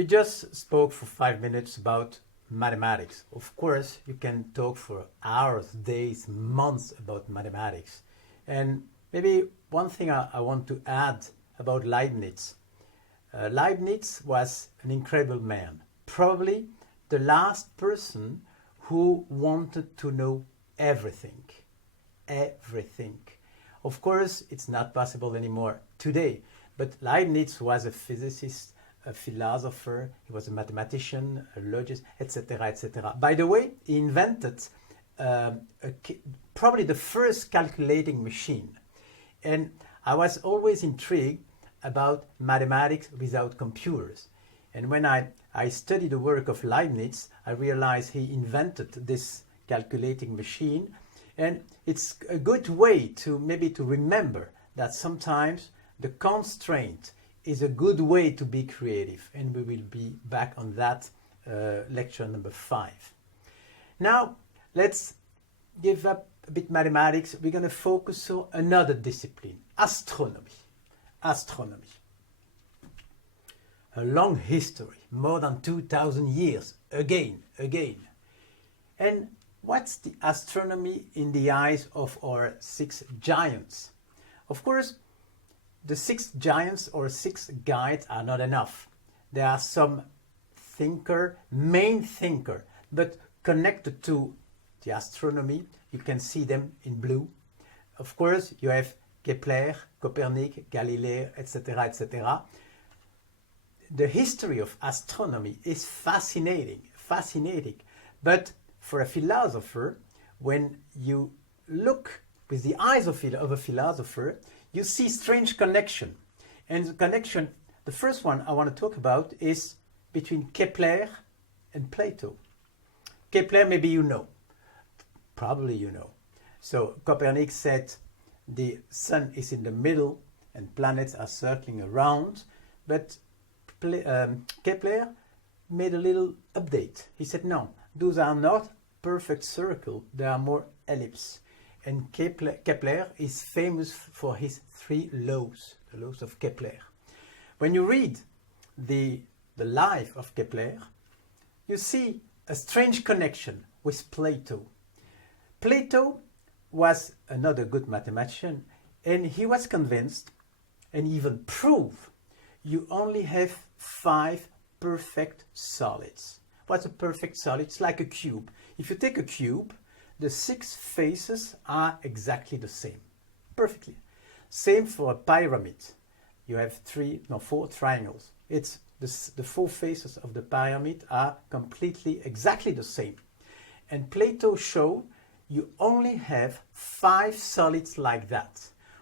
We just spoke for 5 minutes about mathematics. Of course, you can talk for hours, days, months about mathematics. And maybe one thing I want to add about Leibniz. Leibniz was an incredible man, probably the last person who wanted to know everything. Everything. Of course, it's not possible anymore today, but Leibniz was a physicist, a philosopher, he was a mathematician, a logist, etc., etc. By the way, he invented probably the first calculating machine. And I was always intrigued about mathematics without computers. And when I studied the work of Leibniz, I realized he invented this calculating machine. And it's a good way to maybe to remember that sometimes the constraint is a good way to be creative. And we will be back on that lecture number 5. Now, let's give up a bit mathematics. We're going to focus on another discipline, astronomy. Astronomy. A long history, more than 2,000 years, again. And what's the astronomy in the eyes of our 6 giants? Of course, the 6 giants or 6 guides are not enough. There are some main thinker, but connected to the astronomy. You can see them in blue. Of course, you have Kepler, Copernic, Galileo, etc., etc. The history of astronomy is fascinating. But for a philosopher, when you look with the eyes of a philosopher, you see strange connection. And the connection, the first one I want to talk about is between Kepler and Plato. Kepler, maybe you know. Probably you know. So Copernic said the sun is in the middle and planets are circling around. But Kepler made a little update. He said, no, those are not perfect circle, they are more ellipse. And Kepler is famous for his 3 laws, the laws of Kepler. When you read the life of Kepler, you see a strange connection with Plato. Plato was another good mathematician, and he was convinced, and even proved, you only have 5 perfect solids. What's a perfect solid? It's like a cube. If you take a cube, the 6 faces are exactly the same. Perfectly. Same for a pyramid. You have 4 triangles. It's the 4 faces of the pyramid are completely exactly the same. And Plato showed you only have 5 solids like that.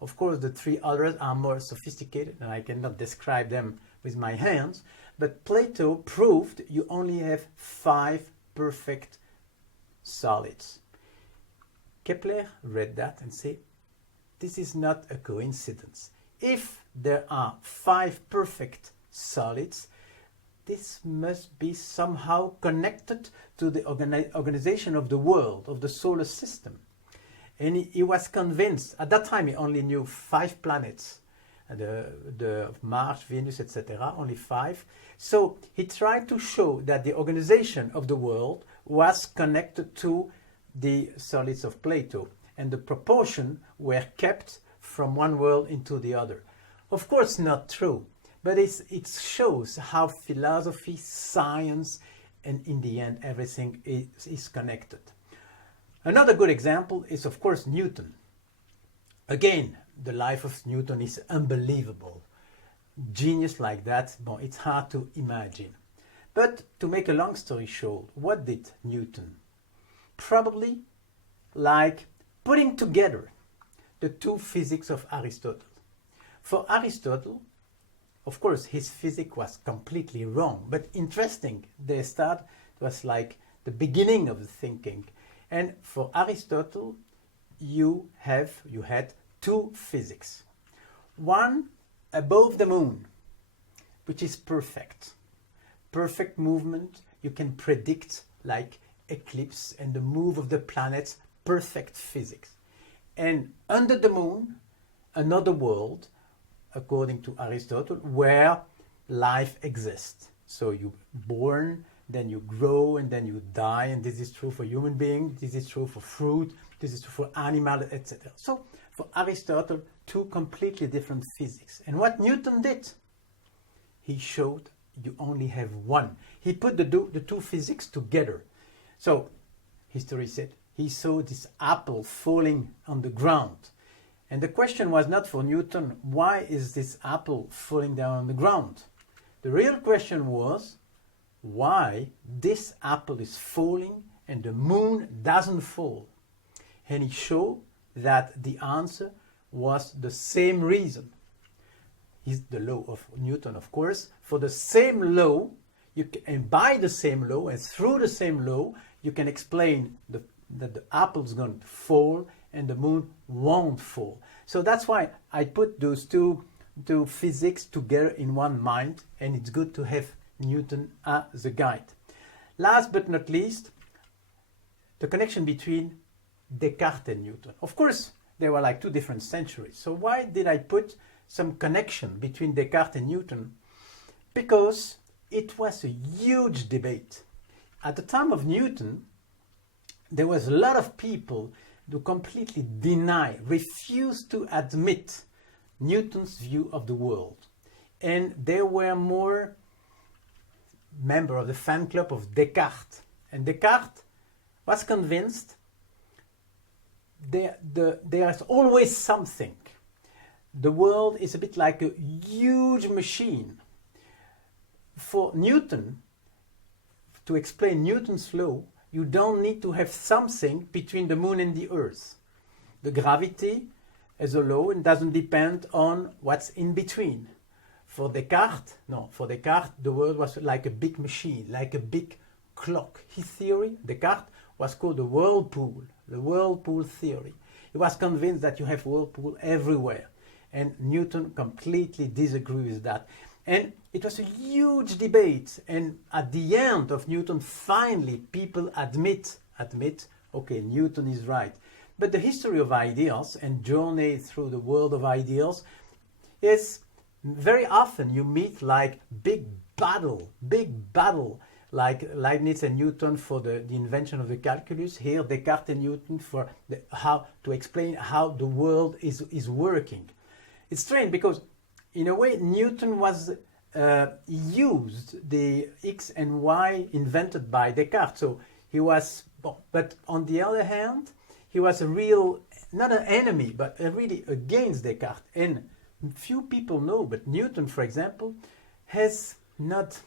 Of course, the 3 others are more sophisticated, and I cannot describe them with my hands, but Plato proved you only have 5 perfect solids. Kepler read that and said, this is not a coincidence. If there are 5 perfect solids, this must be somehow connected to the organization of the world, of the solar system. And he was convinced, at that time he only knew 5 planets, the Mars, Venus, etc., only 5. So he tried to show that the organization of the world was connected to the solids of Plato, and the proportion were kept from one world into the other. Of course not true, but it shows how philosophy, science, and in the end everything is connected. Another good example is, of course, Newton. Again, the life of Newton is unbelievable. Genius like that, it's hard to imagine. But to make a long story short, what did Newton? Probably like putting together the 2 physics of Aristotle. For Aristotle, of course, his physics was completely wrong, but interesting. The start was like the beginning of the thinking. And for Aristotle, you had 2 physics. One above the moon, which is perfect. Perfect movement, you can predict like eclipse and the move of the planets, perfect physics. And under the moon, another world, according to Aristotle, where life exists. So you born, then you grow, and then you die, and this is true for human beings, this is true for fruit, this is true for animals, etc. So for Aristotle, two completely different physics. And what Newton did, he showed you only have one. He put the two physics together. So history said he saw this apple falling on the ground. And the question was not for Newton, why is this apple falling down on the ground? The real question was, why this apple is falling and the moon doesn't fall? And he showed that the answer was the same reason. Is the law of Newton, of course. For the same law, and by the same law, and through the same law, you can explain that the apple's going to fall and the moon won't fall. So that's why I put those two physics together in one mind, and it's good to have Newton as a guide. Last but not least, the connection between Descartes and Newton. Of course, they were like two different centuries. So why did I put some connection between Descartes and Newton? Because it was a huge debate. At the time of Newton, there was a lot of people who completely refused to admit Newton's view of the world. And there were more members of the fan club of Descartes. And Descartes was convinced there's always something. The world is a bit like a huge machine. For Newton, to explain Newton's law, you don't need to have something between the moon and the earth. The gravity is a law and doesn't depend on what's in between. For Descartes, the world was like a big machine, like a big clock. His theory, Descartes, was called the whirlpool theory. He was convinced that you have whirlpool everywhere. And Newton completely disagreed with that. And it was a huge debate. And at the end of Newton, finally, people admit, okay, Newton is right. But the history of ideas and journey through the world of ideas is very often you meet like big battle, like Leibniz and Newton for the invention of the calculus. Here, Descartes and Newton for how to explain how the world is working. It's strange because, in a way, Newton was used the X and Y invented by Descartes. So he was, but on the other hand, he was a real, not an enemy, but really against Descartes. And few people know, but Newton, for example, has not,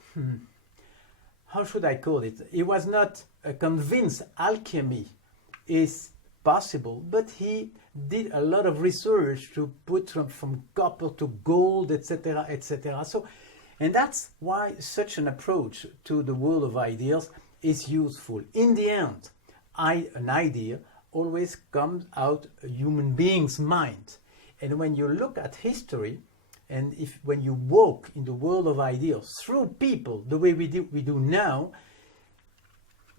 how should I call it? He was not convinced alchemy is possible, but he did a lot of research to put from copper to gold, etc., etc. So, and that's why such an approach to the world of ideas is useful. In the end, an idea always comes out a human being's mind. And when you look at history, and when you walk in the world of ideas through people, the way we do now,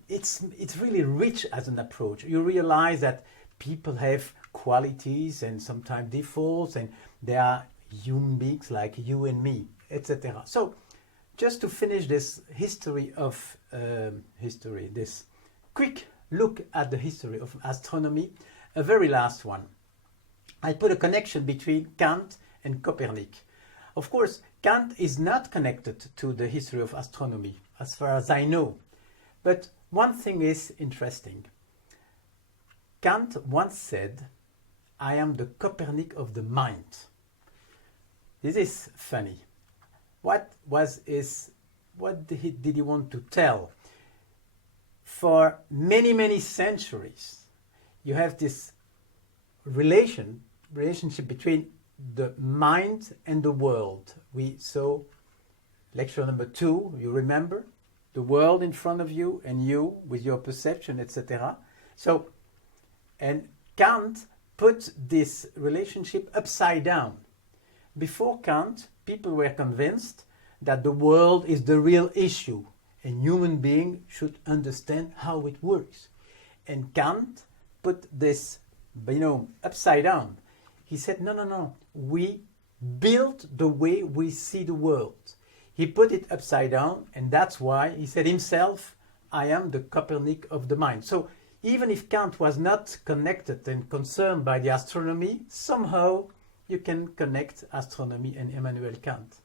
it's really rich as an approach. You realize that people have qualities and sometimes defaults, and they are human beings like you and me, etc. So, just to finish this this quick look at the history of astronomy, a very last one. I put a connection between Kant and Copernic. Of course, Kant is not connected to the history of astronomy, as far as I know. But one thing is interesting. Kant once said, "I am the Copernic of the mind." This is funny. What did he want to tell? For many, many centuries, you have this relationship between the mind and the world. We saw lecture number 2, you remember? The world in front of you and you with your perception, etc. So, and Kant put this relationship upside down. Before Kant, people were convinced that the world is the real issue and human beings should understand how it works. And Kant put this, upside down. He said, no, we build the way we see the world. he put it upside down, and that's why he said himself, I am the Copernic of the mind. So even if Kant was not connected and concerned by the astronomy, somehow you can connect astronomy and Immanuel Kant.